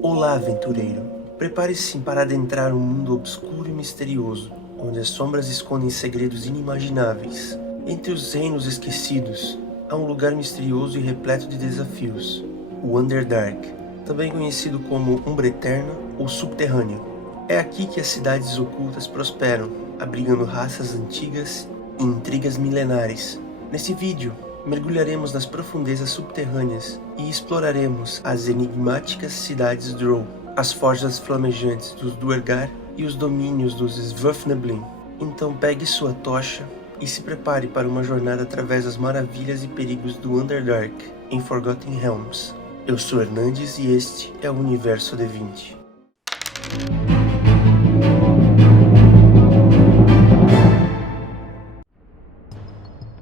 Olá, aventureiro! Prepare-se para adentrar um mundo obscuro e misterioso, onde as sombras escondem segredos inimagináveis. Entre os reinos esquecidos, há um lugar misterioso e repleto de desafios, o Underdark, também conhecido como Umbra Eterna ou Subterrâneo. É aqui que as cidades ocultas prosperam, abrigando raças antigas e intrigas milenares. Nesse vídeo, mergulharemos nas profundezas subterrâneas e exploraremos as enigmáticas cidades Drow, as forjas flamejantes dos Duergar e os domínios dos Svathnablin. Então pegue sua tocha e se prepare para uma jornada através das maravilhas e perigos do Underdark em Forgotten Realms. Eu sou Hernandes e este é o Universo D20.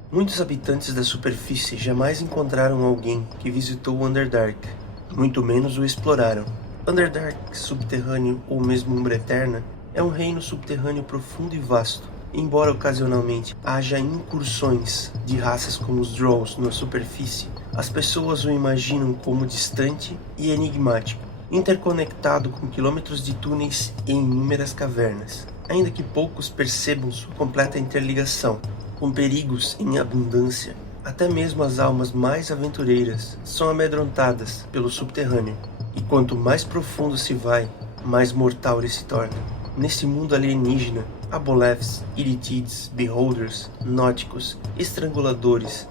Muitos habitantes da superfície jamais encontraram alguém que visitou o Underdark, muito menos o exploraram. Underdark subterrâneo ou mesmo Umbra Eterna é um reino subterrâneo profundo e vasto, embora ocasionalmente haja incursões de raças como os Drolls na superfície. As pessoas o imaginam como distante e enigmático, interconectado com quilômetros de túneis e inúmeras cavernas, ainda que poucos percebam sua completa interligação. Com perigos em abundância, até mesmo as almas mais aventureiras são amedrontadas pelo subterrâneo, e quanto mais profundo se vai, mais mortal ele se torna. Nesse mundo alienígena, há Boleths, Iritids, Beholders, Nóticos, Estranguladores,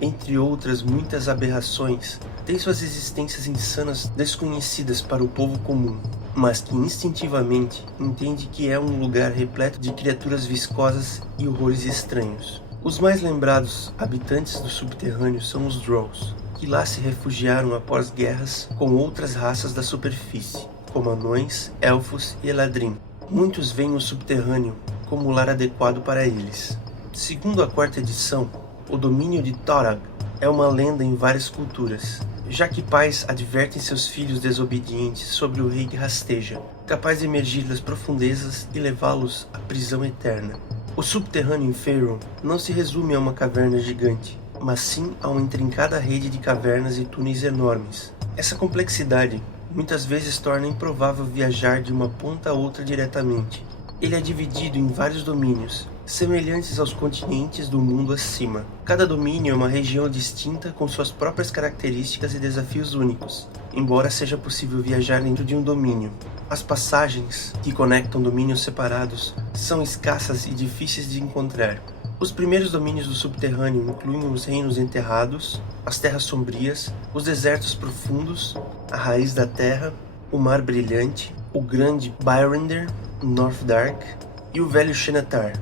entre outras muitas aberrações, têm suas existências insanas desconhecidas para o povo comum, mas que instintivamente entende que é um lugar repleto de criaturas viscosas e horrores estranhos. Os mais lembrados habitantes do subterrâneo são os Drolls, que lá se refugiaram após guerras com outras raças da superfície, como anões, elfos e Eladrin. Muitos veem o subterrâneo como o lar adequado para eles. Segundo a quarta edição, o domínio de Torag é uma lenda em várias culturas, já que pais advertem seus filhos desobedientes sobre o rei que rasteja, capaz de emergir das profundezas e levá-los à prisão eterna. O subterrâneo em Faerûn não se resume a uma caverna gigante, mas sim a uma intrincada rede de cavernas e túneis enormes. Essa complexidade muitas vezes torna improvável viajar de uma ponta a outra diretamente. Ele é dividido em vários domínios, semelhantes aos continentes do mundo acima. Cada domínio é uma região distinta com suas próprias características e desafios únicos, embora seja possível viajar dentro de um domínio. As passagens que conectam domínios separados são escassas e difíceis de encontrar. Os primeiros domínios do subterrâneo incluem os reinos enterrados, as terras sombrias, os desertos profundos, a raiz da terra, o mar brilhante, o grande Byrender, Northdark e o velho Shenatar.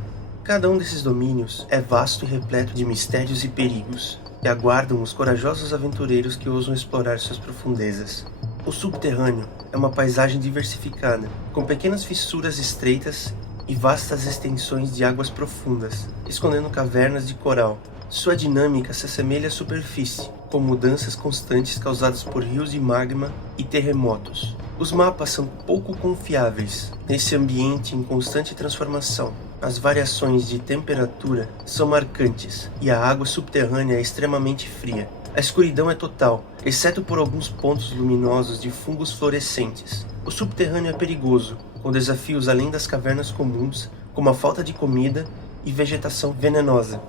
Cada um desses domínios é vasto e repleto de mistérios e perigos, que aguardam os corajosos aventureiros que ousam explorar suas profundezas. O subterrâneo é uma paisagem diversificada, com pequenas fissuras estreitas e vastas extensões de águas profundas, escondendo cavernas de coral. Sua dinâmica se assemelha à superfície, com mudanças constantes causadas por rios de magma e terremotos. Os mapas são pouco confiáveis nesse ambiente em constante transformação. As variações de temperatura são marcantes e a água subterrânea é extremamente fria. A escuridão é total, exceto por alguns pontos luminosos de fungos fluorescentes. O subterrâneo é perigoso, com desafios além das cavernas comuns, como a falta de comida e vegetação venenosa.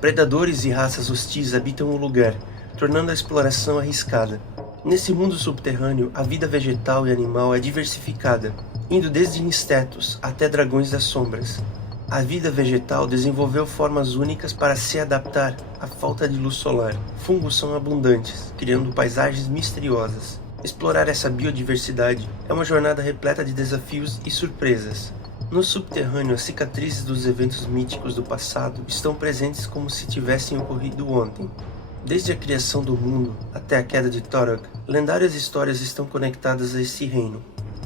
Predadores e raças hostis habitam o lugar, tornando a exploração arriscada. Nesse mundo subterrâneo, a vida vegetal e animal é diversificada, indo desde insetos até dragões das sombras. A vida vegetal desenvolveu formas únicas para se adaptar à falta de luz solar. Fungos são abundantes, criando paisagens misteriosas. Explorar essa biodiversidade é uma jornada repleta de desafios e surpresas. No subterrâneo, as cicatrizes dos eventos míticos do passado estão presentes como se tivessem ocorrido ontem. Desde a criação do mundo até a queda de Torag, lendárias histórias estão conectadas a esse reino.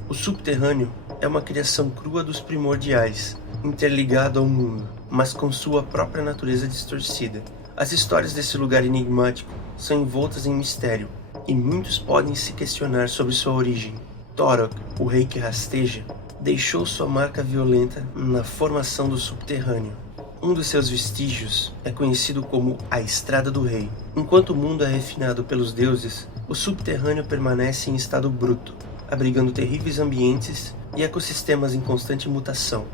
O subterrâneo é uma criação crua dos primordiais, interligado ao mundo, mas com sua própria natureza distorcida. As histórias desse lugar enigmático são envoltas em mistério, e muitos podem se questionar sobre sua origem. Torag, o rei que rasteja, deixou sua marca violenta na formação do subterrâneo. Um dos seus vestígios é conhecido como a Estrada do Rei. Enquanto o mundo é refinado pelos deuses, o subterrâneo permanece em estado bruto, abrigando terríveis ambientes e ecossistemas em constante mutação.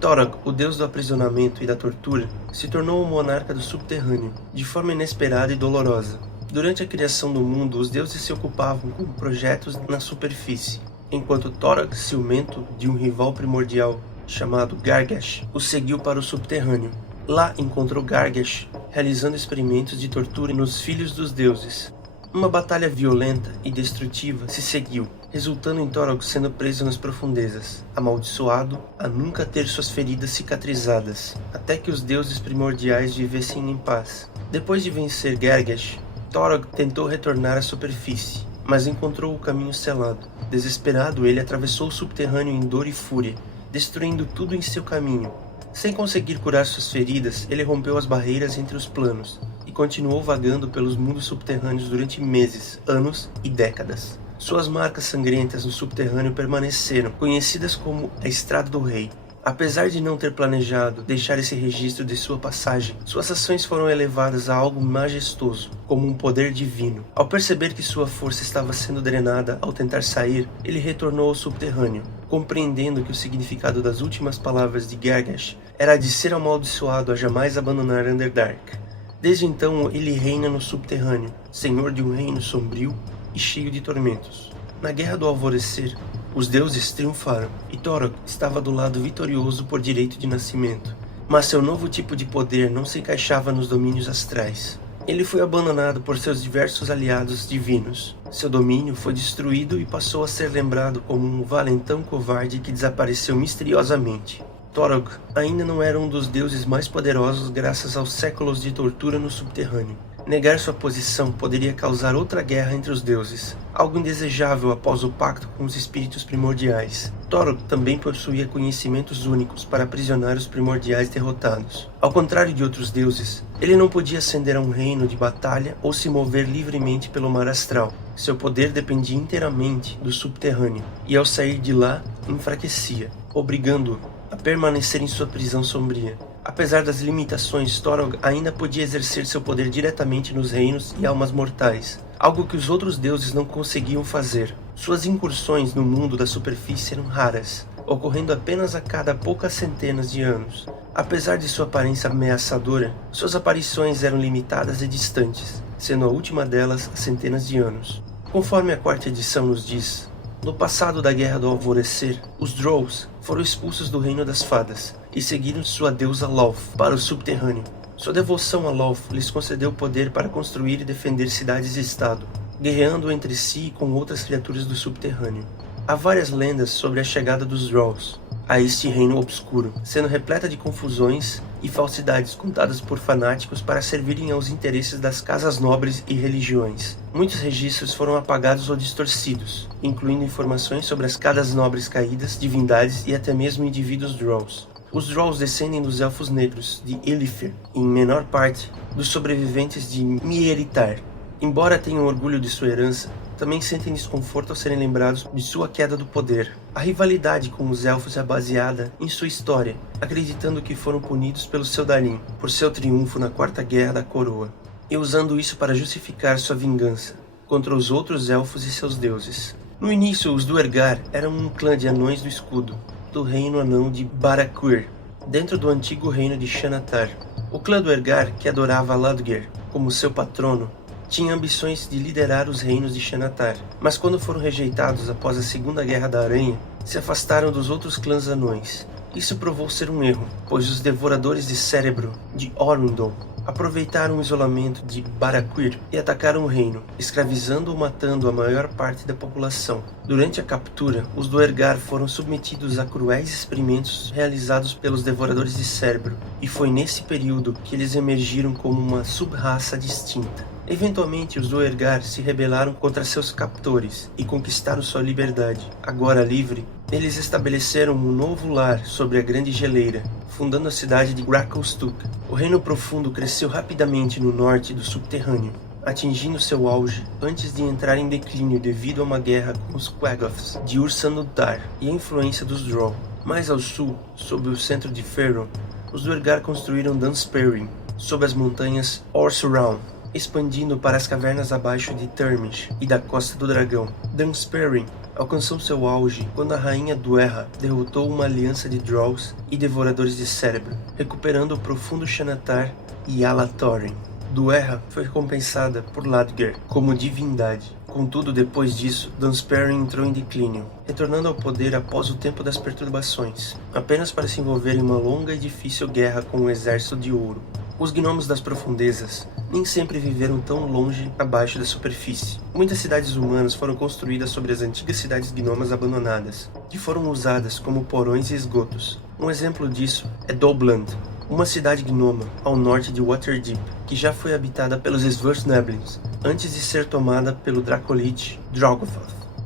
Torog, o deus do aprisionamento e da tortura, se tornou o monarca do subterrâneo, de forma inesperada e dolorosa. Durante a criação do mundo, os deuses se ocupavam com projetos na superfície, enquanto Torog, ciumento de um rival primordial chamado Gargash, o seguiu para o subterrâneo. Lá encontrou Gargash, realizando experimentos de tortura nos filhos dos deuses. Uma batalha violenta e destrutiva se seguiu, resultando em Torog sendo preso nas profundezas, amaldiçoado a nunca ter suas feridas cicatrizadas, até que os deuses primordiais vivessem em paz. Depois de vencer Gargash, Torog tentou retornar à superfície, mas encontrou o caminho selado. Desesperado, ele atravessou o subterrâneo em dor e fúria, destruindo tudo em seu caminho. Sem conseguir curar suas feridas, ele rompeu as barreiras entre os planos e continuou vagando pelos mundos subterrâneos durante meses, anos e décadas. Suas marcas sangrentas no subterrâneo permaneceram, conhecidas como a Estrada do Rei. Apesar de não ter planejado deixar esse registro de sua passagem, suas ações foram elevadas a algo majestoso, como um poder divino. Ao perceber que sua força estava sendo drenada ao tentar sair, ele retornou ao subterrâneo, compreendendo que o significado das últimas palavras de Gargash era de ser amaldiçoado a jamais abandonar Underdark. Desde então, ele reina no subterrâneo, senhor de um reino sombrio e cheio de tormentos. Na Guerra do Alvorecer, os deuses triunfaram, e Torog estava do lado vitorioso por direito de nascimento. Mas seu novo tipo de poder não se encaixava nos domínios astrais. Ele foi abandonado por seus diversos aliados divinos. Seu domínio foi destruído e passou a ser lembrado como um valentão covarde que desapareceu misteriosamente. Torog ainda não era um dos deuses mais poderosos graças aos séculos de tortura no subterrâneo. Negar sua posição poderia causar outra guerra entre os deuses, algo indesejável após o pacto com os espíritos primordiais. Torog também possuía conhecimentos únicos para aprisionar os primordiais derrotados. Ao contrário de outros deuses, ele não podia ascender a um reino de batalha ou se mover livremente pelo mar astral. Seu poder dependia inteiramente do subterrâneo, e ao sair de lá, enfraquecia, obrigando-o a permanecer em sua prisão sombria. Apesar das limitações, Torog ainda podia exercer seu poder diretamente nos reinos e almas mortais, algo que os outros deuses não conseguiam fazer. Suas incursões no mundo da superfície eram raras, ocorrendo apenas a cada poucas centenas de anos. Apesar de sua aparência ameaçadora, suas aparições eram limitadas e distantes, sendo a última delas há centenas de anos. Conforme a quarta edição nos diz, no passado da Guerra do Alvorecer, os Drolls foram expulsos do Reino das Fadas e seguiram sua deusa Lolth para o subterrâneo. Sua devoção a Lolth lhes concedeu poder para construir e defender cidades e estado, guerreando entre si e com outras criaturas do subterrâneo. Há várias lendas sobre a chegada dos Drolls a este reino obscuro, sendo repleta de confusões e falsidades contadas por fanáticos para servirem aos interesses das casas nobres e religiões. Muitos registros foram apagados ou distorcidos, incluindo informações sobre as casas nobres caídas, divindades e até mesmo indivíduos Drolls. Os Drolls descendem dos Elfos Negros de Ilífer, e em menor parte dos sobreviventes de Mieritar. Embora tenham orgulho de sua herança, também sentem desconforto ao serem lembrados de sua queda do poder. A rivalidade com os Elfos é baseada em sua história, acreditando que foram punidos pelo Seldarin por seu triunfo na Quarta Guerra da Coroa, e usando isso para justificar sua vingança contra os outros Elfos e seus deuses. No início, os Duergar eram um clã de anões do escudo, do reino anão de Barad-dûr, dentro do antigo reino de Xanatar. O clã Duergar, que adorava Laedgir como seu patrono, tinha ambições de liderar os reinos de Xanatar, mas quando foram rejeitados após a Segunda Guerra da Aranha, se afastaram dos outros clãs anões. Isso provou ser um erro, pois os Devoradores de Cérebro de Orundol aproveitaram o isolamento de Barad-dûr e atacaram o reino, escravizando ou matando a maior parte da população. Durante a captura, os Duergar foram submetidos a cruéis experimentos realizados pelos Devoradores de Cérebro, e foi nesse período que eles emergiram como uma sub-raça distinta. Eventualmente, os Duergar se rebelaram contra seus captores e conquistaram sua liberdade. Agora livre, eles estabeleceram um novo lar sobre a Grande Geleira, fundando a cidade de Gracklestuck. O Reino Profundo cresceu rapidamente no norte do subterrâneo, atingindo seu auge antes de entrar em declínio devido a uma guerra com os Quaggoths de Ur-Sanudar e a influência dos Drow. Mais ao sul, sob o centro de Faerûn, os Duergar construíram Dunsparren, sob as montanhas Orsurround. expandindo para as cavernas abaixo de Tyrmish e da Costa do Dragão. Dunsparren alcançou seu auge quando a rainha Duerra derrotou uma aliança de Drolls e Devoradores de Cérebro, recuperando o profundo Xanatar e Alathorin. Duerra foi recompensada por Ladger como divindade. Contudo, depois disso, Dunsparren entrou em declínio, retornando ao poder após o tempo das perturbações, apenas para se envolver em uma longa e difícil guerra com o Exército de Ouro. Os gnomos das profundezas nem sempre viveram tão longe abaixo da superfície. Muitas cidades humanas foram construídas sobre as antigas cidades gnomas abandonadas, que foram usadas como porões e esgotos. Um exemplo disso é Dobland, uma cidade gnoma ao norte de Waterdeep, que já foi habitada pelos Svursneblins, antes de ser tomada pelo Dracolich Drogoth.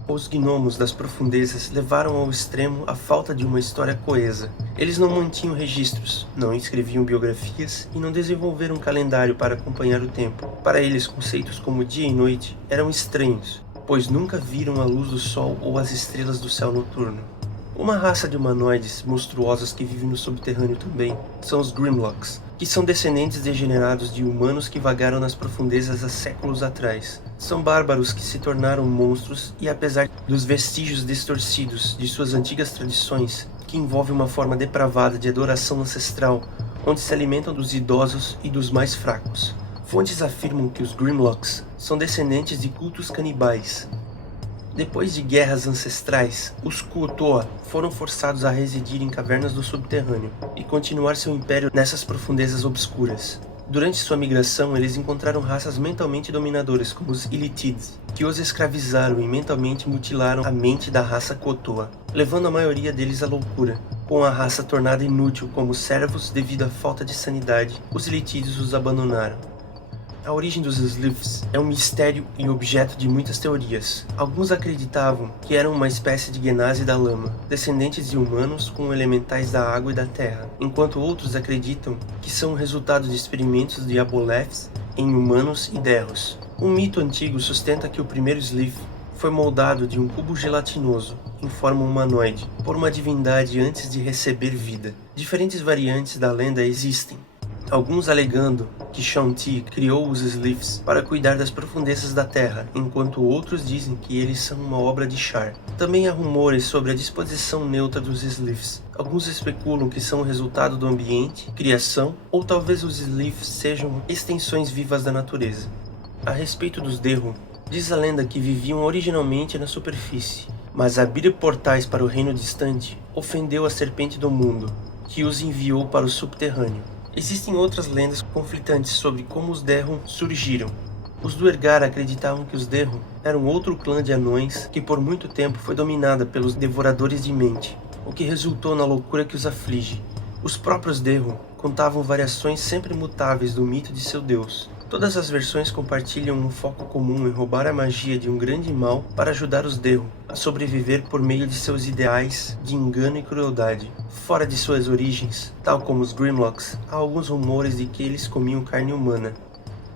Os gnomos das profundezas levaram ao extremo a falta de uma história coesa. Eles não mantinham registros, não escreviam biografias e não desenvolveram um calendário para acompanhar o tempo. Para eles, conceitos como dia e noite eram estranhos, pois nunca viram a luz do sol ou as estrelas do céu noturno. Uma raça de humanoides monstruosos que vive no subterrâneo também são os Grimlocks, que são descendentes degenerados de humanos que vagaram nas profundezas há séculos atrás. São bárbaros que se tornaram monstros e, apesar dos vestígios distorcidos de suas antigas tradições, que envolvem uma forma depravada de adoração ancestral, onde se alimentam dos idosos e dos mais fracos. Fontes afirmam que os Grimlocks são descendentes de cultos canibais. Depois de guerras ancestrais, os Kuo-Toa foram forçados a residir em cavernas do subterrâneo e continuar seu império nessas profundezas obscuras. Durante sua migração, eles encontraram raças mentalmente dominadoras como os Illitids, que os escravizaram e mentalmente mutilaram a mente da raça Kuo-Toa, levando a maioria deles à loucura. Com a raça tornada inútil como servos devido à falta de sanidade, os Illitids os abandonaram. A origem dos Sliths é um mistério e objeto de muitas teorias. Alguns acreditavam que eram uma espécie de Genasi da lama, descendentes de humanos com elementais da água e da terra, enquanto outros acreditam que são o resultado de experimentos de Aboleths em humanos e Derros. Um mito antigo sustenta que o primeiro Slith foi moldado de um cubo gelatinoso, em forma humanoide, por uma divindade antes de receber vida. Diferentes variantes da lenda existem, alguns alegando que Shanti criou os Sliths para cuidar das profundezas da terra, enquanto outros dizem que eles são uma obra de Shar. Também há rumores sobre a disposição neutra dos Sliths. Alguns especulam que são o resultado do ambiente, criação, ou talvez os Sliths sejam extensões vivas da natureza. A respeito dos Derru, diz a lenda que viviam originalmente na superfície, mas abrir portais para o reino distante ofendeu a serpente do mundo, que os enviou para o subterrâneo. Existem outras lendas conflitantes sobre como os Derru surgiram. Os Duergar acreditavam que os Derru eram outro clã de anões que por muito tempo foi dominada pelos Devoradores de Mente, o que resultou na loucura que os aflige. Os próprios Derru contavam variações sempre mutáveis do mito de seu deus. Todas as versões compartilham um foco comum em roubar a magia de um grande mal para ajudar os Derru a sobreviver por meio de seus ideais de engano e crueldade. Fora de suas origens, tal como os Grimlocks, há alguns rumores de que eles comiam carne humana.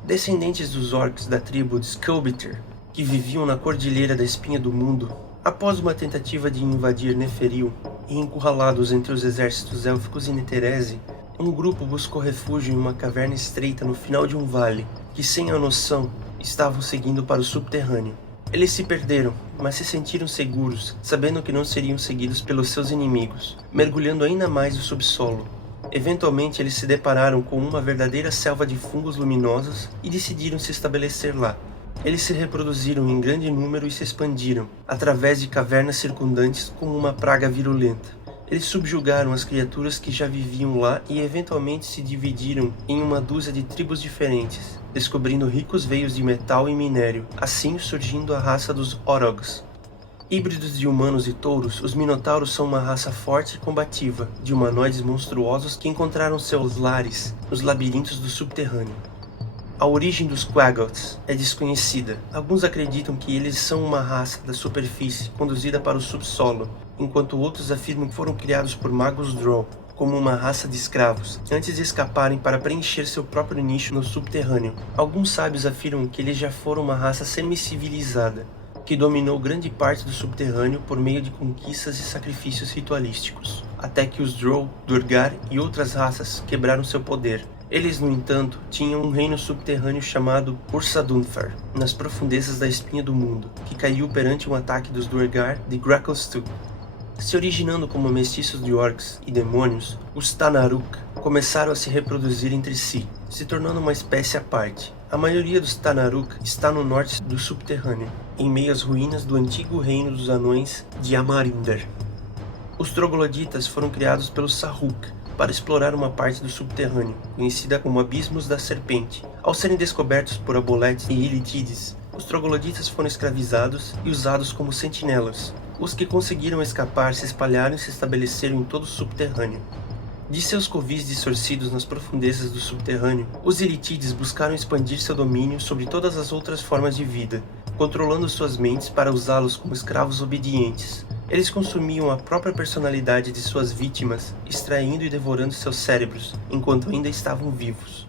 Descendentes dos orcs da tribo de Skullbiter, que viviam na Cordilheira da Espinha do Mundo, após uma tentativa de invadir Neferil e encurralados entre os exércitos élficos e Netherese, um grupo buscou refúgio em uma caverna estreita no final de um vale, que sem a noção estavam seguindo para o subterrâneo. Eles se perderam, mas se sentiram seguros, sabendo que não seriam seguidos pelos seus inimigos, mergulhando ainda mais no subsolo. Eventualmente eles se depararam com uma verdadeira selva de fungos luminosos e decidiram se estabelecer lá. Eles se reproduziram em grande número e se expandiram, através de cavernas circundantes como uma praga virulenta. Eles subjugaram as criaturas que já viviam lá e eventualmente se dividiram em uma dúzia de tribos diferentes, descobrindo ricos veios de metal e minério, assim surgindo a raça dos Orogs. Híbridos de humanos e touros, os Minotauros são uma raça forte e combativa, de humanoides monstruosos que encontraram seus lares nos labirintos do subterrâneo. A origem dos Quaggoths é desconhecida. Alguns acreditam que eles são uma raça da superfície conduzida para o subsolo, enquanto outros afirmam que foram criados por magos Drow, como uma raça de escravos, antes de escaparem para preencher seu próprio nicho no subterrâneo. Alguns sábios afirmam que eles já foram uma raça semi-civilizada, que dominou grande parte do subterrâneo por meio de conquistas e sacrifícios ritualísticos, até que os Drow, Duergar e outras raças quebraram seu poder. Eles, no entanto, tinham um reino subterrâneo chamado Ursadunfar, nas profundezas da Espinha do Mundo, que caiu perante um ataque dos Duergar de Gracklestu. Se originando como mestiços de orcs e demônios, os Tanaruk começaram a se reproduzir entre si, se tornando uma espécie à parte. A maioria dos Tanaruk está no norte do subterrâneo, em meio às ruínas do antigo reino dos anões de Amarinder. Os trogloditas foram criados pelos Sarruk para explorar uma parte do subterrâneo, conhecida como Abismos da Serpente. Ao serem descobertos por Aboleth e Ilitides, os trogloditas foram escravizados e usados como sentinelas. Os que conseguiram escapar se espalharam e se estabeleceram em todo o subterrâneo. De seus covis distorcidos nas profundezas do subterrâneo, os Ilitides buscaram expandir seu domínio sobre todas as outras formas de vida, controlando suas mentes para usá-los como escravos obedientes. Eles consumiam a própria personalidade de suas vítimas, extraindo e devorando seus cérebros, enquanto ainda estavam vivos.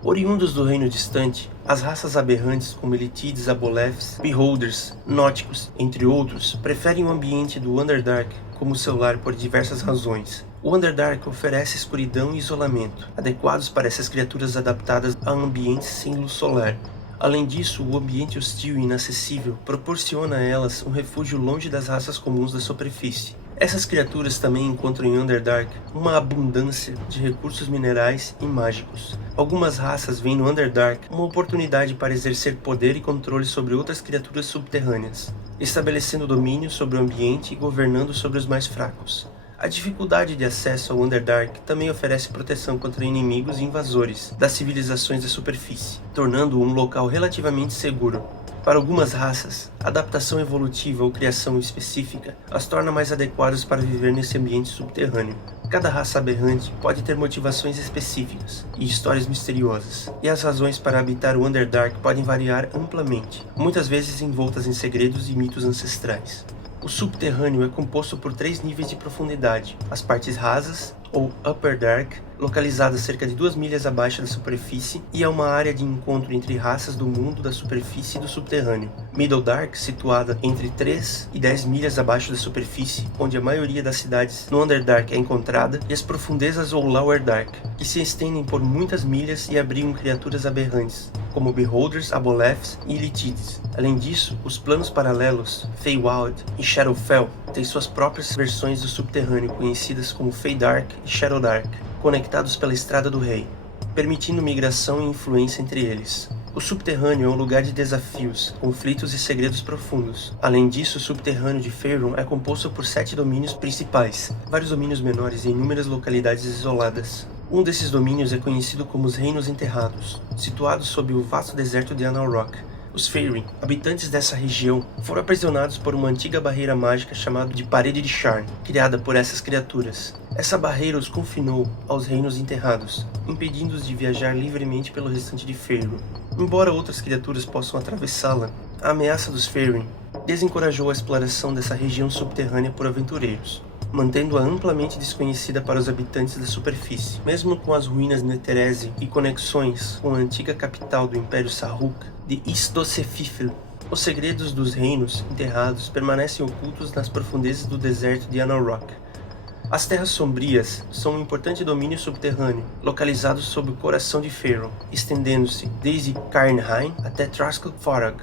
Oriundos do reino distante, as raças aberrantes como Ilitides, Aboleths, Beholders, Nóticos, entre outros, preferem o ambiente do Underdark como seu lar por diversas razões. O Underdark oferece escuridão e isolamento, adequados para essas criaturas adaptadas a ambientes sem luz solar. Além disso, o ambiente hostil e inacessível proporciona a elas um refúgio longe das raças comuns da superfície. Essas criaturas também encontram em Underdark uma abundância de recursos minerais e mágicos. Algumas raças veem no Underdark uma oportunidade para exercer poder e controle sobre outras criaturas subterrâneas, estabelecendo domínio sobre o ambiente e governando sobre os mais fracos. A dificuldade de acesso ao Underdark também oferece proteção contra inimigos e invasores das civilizações da superfície, tornando-o um local relativamente seguro. Para algumas raças, a adaptação evolutiva ou criação específica as torna mais adequadas para viver nesse ambiente subterrâneo. Cada raça aberrante pode ter motivações específicas e histórias misteriosas, e as razões para habitar o Underdark podem variar amplamente, muitas vezes envoltas em segredos e mitos ancestrais. O subterrâneo é composto por 3 níveis de profundidade: as partes rasas, ou Upper Dark, localizada cerca de 2 milhas abaixo da superfície, e é uma área de encontro entre raças do mundo da superfície e do subterrâneo. Middle Dark, situada entre 3 e 10 milhas abaixo da superfície, onde a maioria das cidades no Underdark é encontrada, e as profundezas ou Lower Dark, que se estendem por muitas milhas e abrigam criaturas aberrantes, como Beholders, Aboleths e Ilitides. Além disso, os planos paralelos, Feywild e Shadowfell, têm suas próprias versões do subterrâneo, conhecidas como Feydark e Shadowdark, conectados pela Estrada do Rei, permitindo migração e influência entre eles. O subterrâneo é um lugar de desafios, conflitos e segredos profundos. Além disso, o subterrâneo de Faerûn é composto por 7 domínios principais, vários domínios menores e inúmeras localidades isoladas. Um desses domínios é conhecido como os Reinos Enterrados, situados sob o vasto deserto de Anauroch. Os Faerûn, habitantes dessa região, foram aprisionados por uma antiga barreira mágica chamada de Parede de Sharn, criada por essas criaturas. Essa barreira os confinou aos Reinos Enterrados, impedindo-os de viajar livremente pelo restante de Faerûn. Embora outras criaturas possam atravessá-la, a ameaça dos Faerûn desencorajou a exploração dessa região subterrânea por aventureiros, mantendo-a amplamente desconhecida para os habitantes da superfície. Mesmo com as ruínas Netherese e conexões com a antiga capital do Império Sarruk, de Isdosefifel, os segredos dos reinos enterrados permanecem ocultos nas profundezas do deserto de Anauroch. As Terras Sombrias são um importante domínio subterrâneo, localizado sob o coração de Faerûn, estendendo-se desde Cairnheim até Traskel Farag.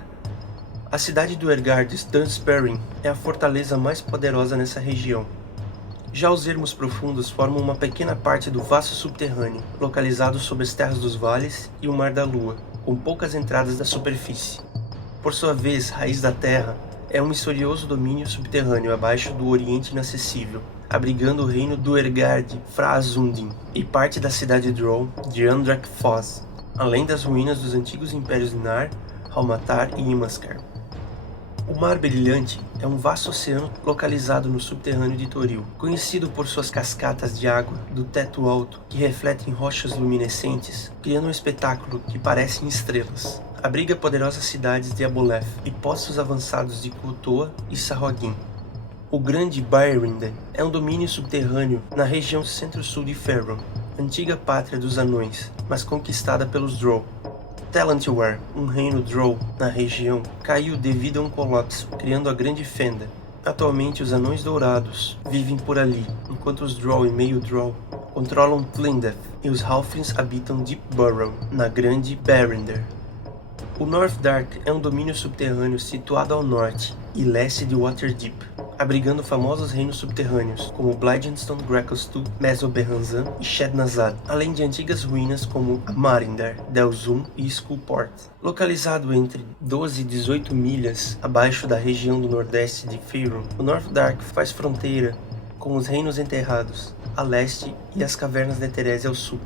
A cidade do Ergar de Dunsparren é a fortaleza mais poderosa nessa região. Já os ermos profundos formam uma pequena parte do vasto subterrâneo, localizado sob as terras dos vales e o Mar da Lua, com poucas entradas da superfície. Por sua vez, Raiz da Terra é um misterioso domínio subterrâneo abaixo do Oriente Inacessível, abrigando o reino do Ergar de Phra-Azundin e parte da cidade Drow de Andrak Foz, além das ruínas dos antigos impérios de Nar, Halmatar e Imaskar. O Mar Brilhante é um vasto oceano localizado no subterrâneo de Toril, conhecido por suas cascatas de água do teto alto que refletem rochas luminescentes, criando um espetáculo que parece estrelas. Abriga poderosas cidades de Aboleth e postos avançados de Kultoa e Sahuagin. O Grande Bairinden é um domínio subterrâneo na região centro-sul de Faerûn, antiga pátria dos anões, mas conquistada pelos Drow. Talantware, um reino Drow na região, caiu devido a um colapso, criando a Grande Fenda. Atualmente, os Anões Dourados vivem por ali, enquanto os Drow e meio Drow controlam Tlindeth e os Halflings habitam Deep Burrow, na Grande Barinder. O North Dark é um domínio subterrâneo situado ao norte e leste de Waterdeep, abrigando famosos reinos subterrâneos como Blydenstone, Gracklstugh, Mesoberranzan e Shed-Nazad, além de antigas ruínas como Amarindar, Delzum e Skullport. Localizado entre 12 e 18 milhas abaixo da região do nordeste de Faerûn, o North Dark faz fronteira com os Reinos Enterrados, a leste, e as Cavernas Netherese ao sul.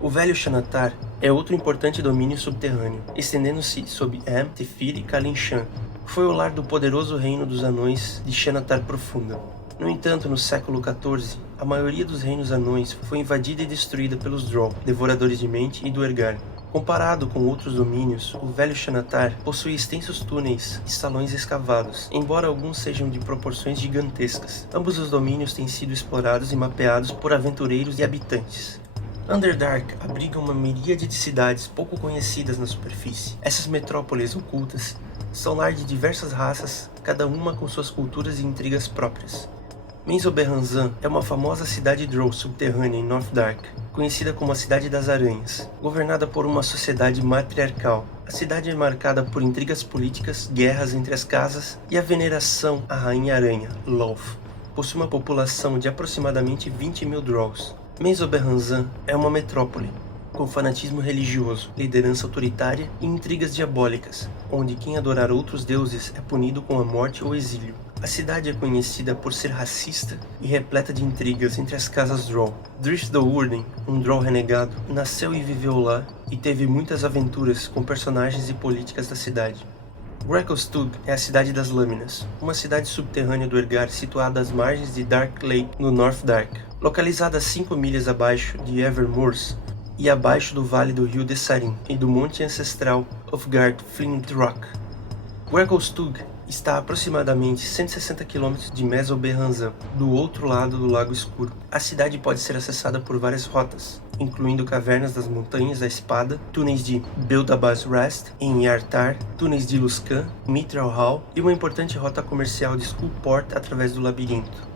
O Velho Xanatar é outro importante domínio subterrâneo, estendendo-se sob Am, Tefir e Kalinshan. Foi o lar do poderoso reino dos anões de Xanatar Profunda. No entanto, no século XIV, a maioria dos reinos anões foi invadida e destruída pelos Drow, Devoradores de Mente e Duergar. Comparado com outros domínios, o Velho Xanatar possui extensos túneis e salões escavados, embora alguns sejam de proporções gigantescas. Ambos os domínios têm sido explorados e mapeados por aventureiros e habitantes. Underdark abriga uma miríade de cidades pouco conhecidas na superfície. Essas metrópoles ocultas são lar de diversas raças, cada uma com suas culturas e intrigas próprias. Menzoberranzan é uma famosa cidade Drow subterrânea em North Dark, conhecida como a Cidade das Aranhas, governada por uma sociedade matriarcal. A cidade é marcada por intrigas políticas, guerras entre as casas e a veneração à Rainha Aranha, Lolth. Possui uma população de aproximadamente 20 mil Drows. Menzoberranzan é uma metrópole, com fanatismo religioso, liderança autoritária e intrigas diabólicas, onde quem adorar outros deuses é punido com a morte ou exílio. A cidade é conhecida por ser racista e repleta de intrigas entre as casas Drow. Drizzt Do'Urden, um Drow renegado, nasceu e viveu lá e teve muitas aventuras com personagens e políticas da cidade. Gracklstugh é a Cidade das Lâminas, uma cidade subterrânea do Ergar situada às margens de Dark Lake, no North Dark. Localizada a 5 milhas abaixo de Evermoors e abaixo do vale do rio Dessarin e do monte ancestral Ulfgard Flintrock. Gracklstugh está a aproximadamente 160 km de Mesoberranzan, do outro lado do Lago Escuro. A cidade pode ser acessada por várias rotas, incluindo cavernas das Montanhas da Espada, túneis de Beldabas Rest em Yartar, túneis de Luskan, Mithril Hall e uma importante rota comercial de Skullport através do labirinto.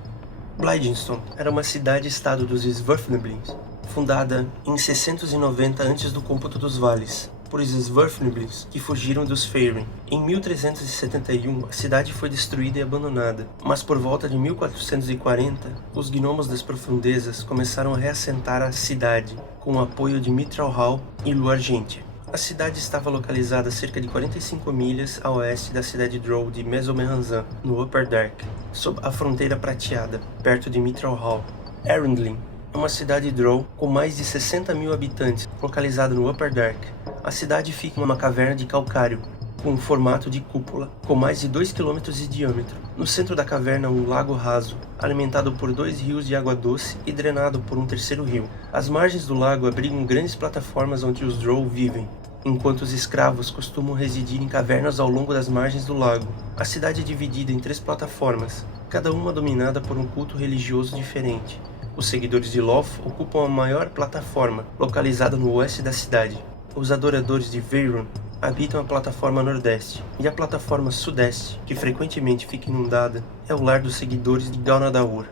Blydenstone era uma cidade-estado dos Svirfneblins, fundada em 690 antes do cômputo dos vales, por Svirfneblins que fugiram dos Faerûn. Em 1371, a cidade foi destruída e abandonada, mas por volta de 1440, os gnomos das profundezas começaram a reassentar a cidade, com o apoio de Mithril Hall e Luargentia. A cidade estava localizada a cerca de 45 milhas a oeste da cidade Drow de Mesoberranzan, no Upper Dark, sob a fronteira prateada, perto de Mithril Hall. Erendlin é uma cidade Drow com mais de 60 mil habitantes, localizada no Upper Dark. A cidade fica em uma caverna de calcário, com um formato de cúpula, com mais de 2 km de diâmetro. No centro da caverna, um lago raso, alimentado por 2 rios de água doce e drenado por um terceiro rio. As margens do lago abrigam grandes plataformas onde os Drow vivem, enquanto os escravos costumam residir em cavernas ao longo das margens do lago. A cidade é dividida em 3 plataformas, cada uma dominada por um culto religioso diferente. Os seguidores de Lolth ocupam a maior plataforma, localizada no oeste da cidade. Os adoradores de Faerûn habitam a plataforma nordeste, e a plataforma sudeste, que frequentemente fica inundada, é o lar dos seguidores de Galnadaur.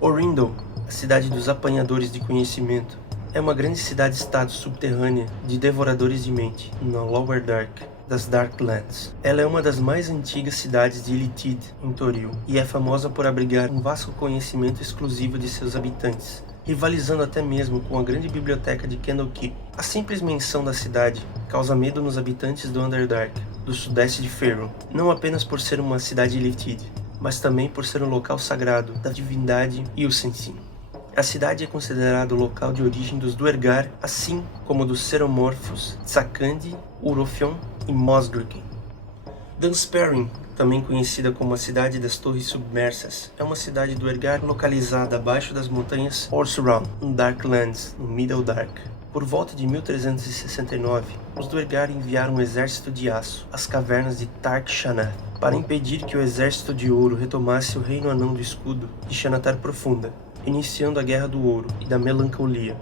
Orindal, a cidade dos apanhadores de conhecimento, é uma grande cidade-estado subterrânea de devoradores de mente, no Lower Dark, das Darklands. Ela é uma das mais antigas cidades de Illithid, em Toril, e é famosa por abrigar um vasto conhecimento exclusivo de seus habitantes, rivalizando até mesmo com a grande biblioteca de Candlekeep. A simples menção da cidade causa medo nos habitantes do Underdark, do sudeste de Faerûn, não apenas por ser uma cidade Illithid, mas também por ser um local sagrado da divindade Ilsensin. A cidade é considerada o local de origem dos Duergar, assim como dos Ceromorphos, Tsakandi, Urofion e Mosgrikin. Dunsparren, também conhecida como a Cidade das Torres Submersas, é uma cidade Duergar localizada abaixo das montanhas Orsurround, no Darklands, no Middle Dark. Por volta de 1369, os Duergar enviaram um exército de aço às cavernas de Tark Shanath, para impedir que o exército de ouro retomasse o reino anão do escudo de Xanatar Profunda, iniciando a Guerra do Ouro e da Melancolia.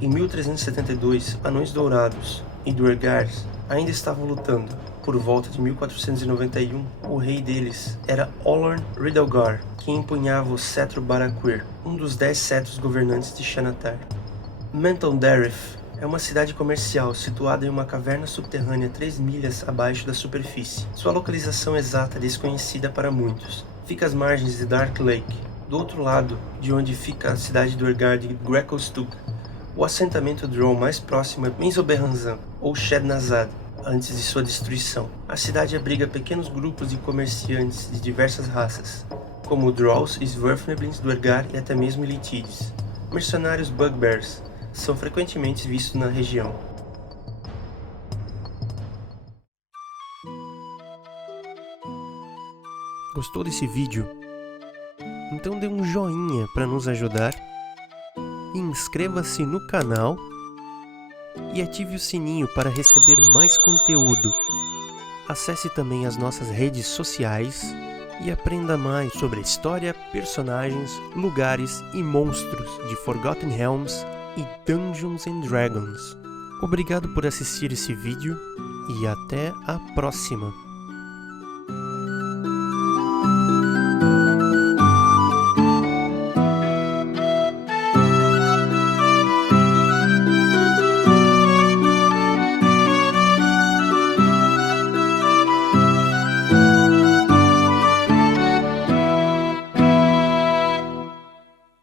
Em 1372, Anões Dourados e Duergars ainda estavam lutando. Por volta de 1491, o rei deles era Olorn Riddelgar, que empunhava o cetro Baraquir, um dos 10 cetros governantes de Xanatar. Menton Dareth é uma cidade comercial situada em uma caverna subterrânea 3 milhas abaixo da superfície. Sua localização exata é desconhecida para muitos. Fica às margens de Dark Lake, do outro lado de onde fica a cidade do Ergar de Greckostuk. O assentamento Drow mais próximo é Menzoberranzan, ou Shed-Nazad, antes de sua destruição. A cidade abriga pequenos grupos de comerciantes de diversas raças, como Drolls e Svirfneblins do Ergar e até mesmo Ilítides. Mercenários Bugbears são frequentemente vistos na região. Gostou desse vídeo? Então dê um joinha para nos ajudar, inscreva-se no canal e ative o sininho para receber mais conteúdo. Acesse também as nossas redes sociais e aprenda mais sobre a história, personagens, lugares e monstros de Forgotten Realms e Dungeons & Dragons. Obrigado por assistir esse vídeo e até a próxima!